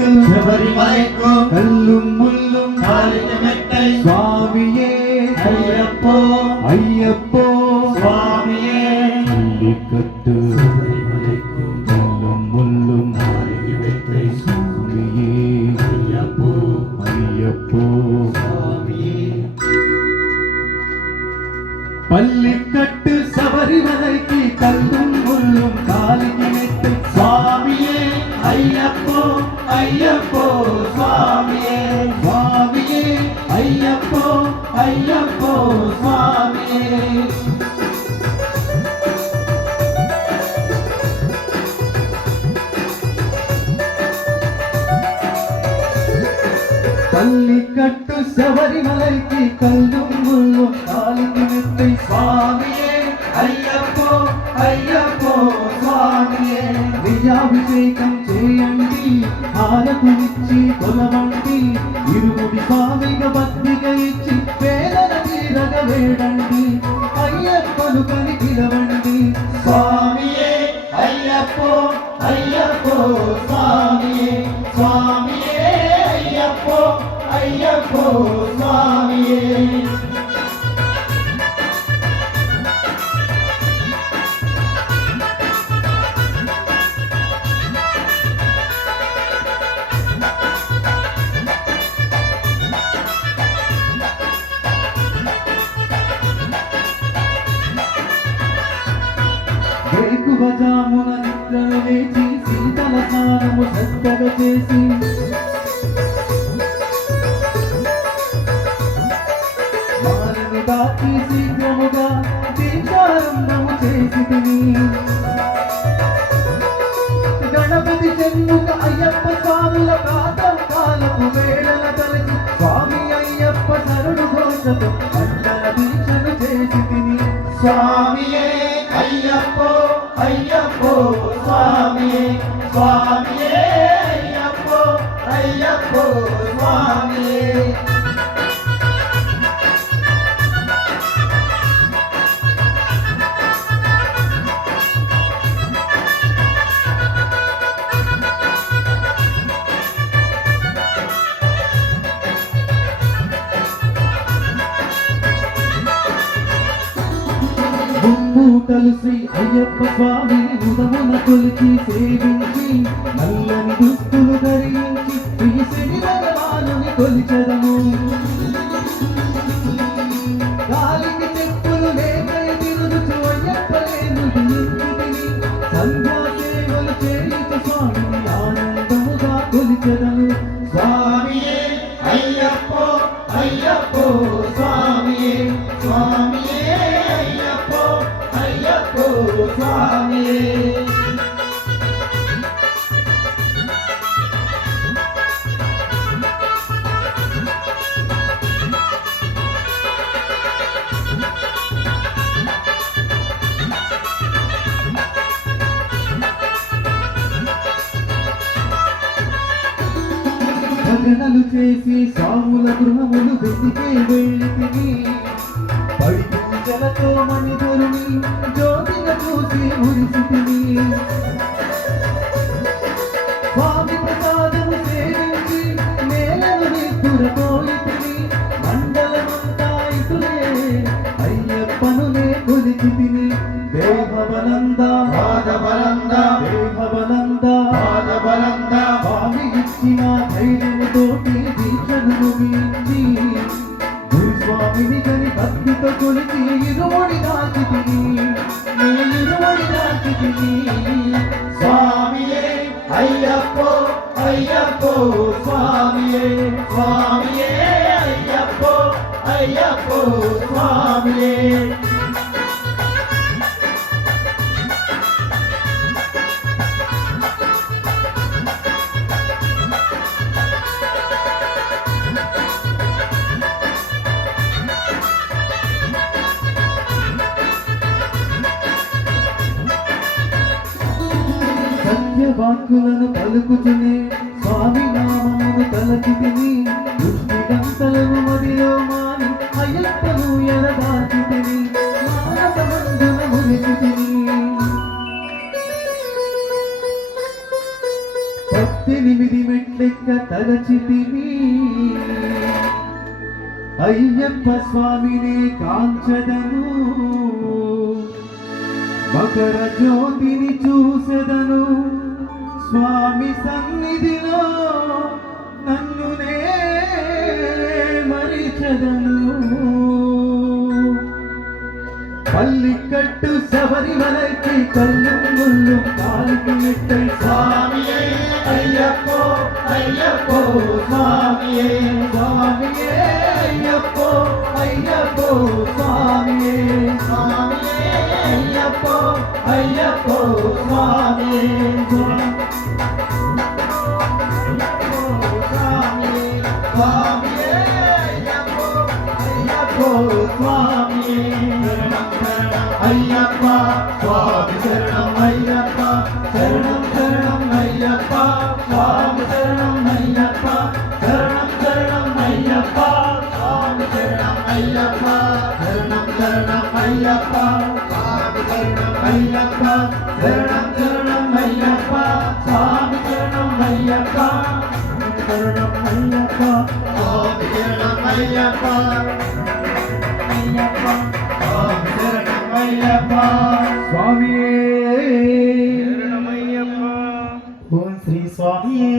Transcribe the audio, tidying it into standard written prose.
ശബരിമലയ്ക്കു കല്ലും മുള്ളും കാലിന് മെത്തൈ സ്വാമിയേ അയ്യപ്പോ അയ്യപ്പോ സ്വാമിയേ പള്ളിക്കട്ട് ശബരിമലയ്ക്കു കല്ലും മുള്ളും കാലിന് മെത്തൈ സ്വാമിയേ അയ്യപ്പോ അയ്യപ്പോ സ്വാമിയേ പള്ളിക്കട്ട് ശബരിമലയ്ക്ക് കല്ലും മുള്ളും കാലിന് മെത്തൈ സ്വാമിയേ അയ്യപ്പോ അയ്യപ്പോ സ്വാമിയേ സ്വാമിയേ അയ്യപ്പോ അയ്യപ്പോ സ്വാമിയേ പള്ളിക്കട്ടു ശബരിമലയ്ക്ക് കല്ലും മുള്ളും കാലിന് മെത്തൈ സ്വാമിയേ അയ്യപ്പോ അയ്യപ്പോ സ്വാമിയേ విజయాభిషేకం చేయండి హారతులిచ్చి కొలవండి ఇరుముడి స్వామిగా భక్తిగా ఇచ్చి వేదన తీరగ వేడండి అయ్యప్పను కని పిలవండి స్వామియే అయ్యప్పో అయ్యప్పో స్వామియే స్వామియే అయ్యప్పో అయ్యప్పో స్వామియే వేకువజామున నిద్రను లేచి శీతల స్నానము శ్రద్ధగా చేసి మాలిని దాటి శీఘ్రముగా దీక్షారంభము చేసి తిని గణపతి చెన్నుక అయ్యప్ప స్వాముల ప్రాతకాలపు వేళల తలచి స్వామి అయ్యప్ప శరణు ఘోషతో మండల దీక్షను చేసి తిని స్వామియే అయ్యప్పో అయ్యప్పో స్వామియే స్వామియే అయ్యప్పో అయ్యప్పో స్వామియే కలిసి అయ్యప్ప స్వామిని ఉదమున కొలిచి సేవించి నల్లని దుస్తులు ధరించి శ్రీ భగవానుని కొలిచెదము గాలికి చెప్పులు లేక తిరుగుచు అయ్యప్ప లేను సంధ్యా సేవలు చేయుచు స్వామిని ఆనందముగా కొలిచెదము స్వామియే అయ్యప్పో అయ్యప్పో స్వామియే స్వామియే అయ్యప్పో అయ్యప్పో స్వామియే భజనలు చేసి స్వాముల గృహములు వెతికే వెళ్ళితిని పడి పూజలతో మణిధరుని జ్యోతిగా చూసి మురిసితిని స్వామి ప్రసాదము సేవించి నేలను నిద్దురపోయితిని మండలమంతా ఇటులే అయ్యప్పను నే కొలిచితిని దేహబలంద పాదబలంద దేహబలంద పాదబలంద స్వామి ఇచ్చిన ధైర్యముతోటి దీక్షను ముగించి గురుస్వామిని గని భక్తితో కొలిచి ఇరుముడి దాచితిని ఇరుముడి దాచితిని స్వామియే అయ్యప్పో అయ్యప్పో స్వామియే స్వామియే అయ్యప్పో అయ్యప్పో స్వామియే వాక్కులను పలుకుచునే స్వామి నామమును తలచితిని దృష్టి గంతలను మదిలో మాని అయ్యప్పను ఎరదాచితిని మానసమందున మురిచితిని 18 మెట్లు మెట్లెక్క తలచితిని అయ్యప్ప స్వామిని కాంచదను మకర జ్యోతిని చూసెదను స్వామి సన్నిధిలో నన్నునే మరిచెదను పల్లికట్టు శబరిమలైకి కళ్ళు ముళ్ళు కాలికి ఎట్టై స్వామియే అయ్యప్పో అయ్యప్పో స్వామియే స్వామియే అయ్యప్పో అయ్యప్పో స్వామియే స్వామియే అయ్యప్పో అయ్యప్పో స్వామియే స్వామియే అయ్యప్పో అయ్యప్పో స్వామియే అయ్యప్ప స్వామి శరణం అయ్యప్ప శరణం శరణం అయ్యప్ప స్వామి శరణం అయ్యప్ప శరణం శరణం అయ్యప్ప స్వామి శరణం అయ్యప్ప శరణం శరణం అయ్యప్ప స్వామి శరణం అయ్యప్ప శరణం శరణం అయ్యప్ప స్వామి శరణం అయ్యప్ప శరణం అయ్యప్ప స్వామి శరణం అయ్యప్ప అయ్యప్ప స్వామి శరణం అయ్యప్ప స్వామియే శరణమయ్యప్ప ఓం శ్రీ స్వామియే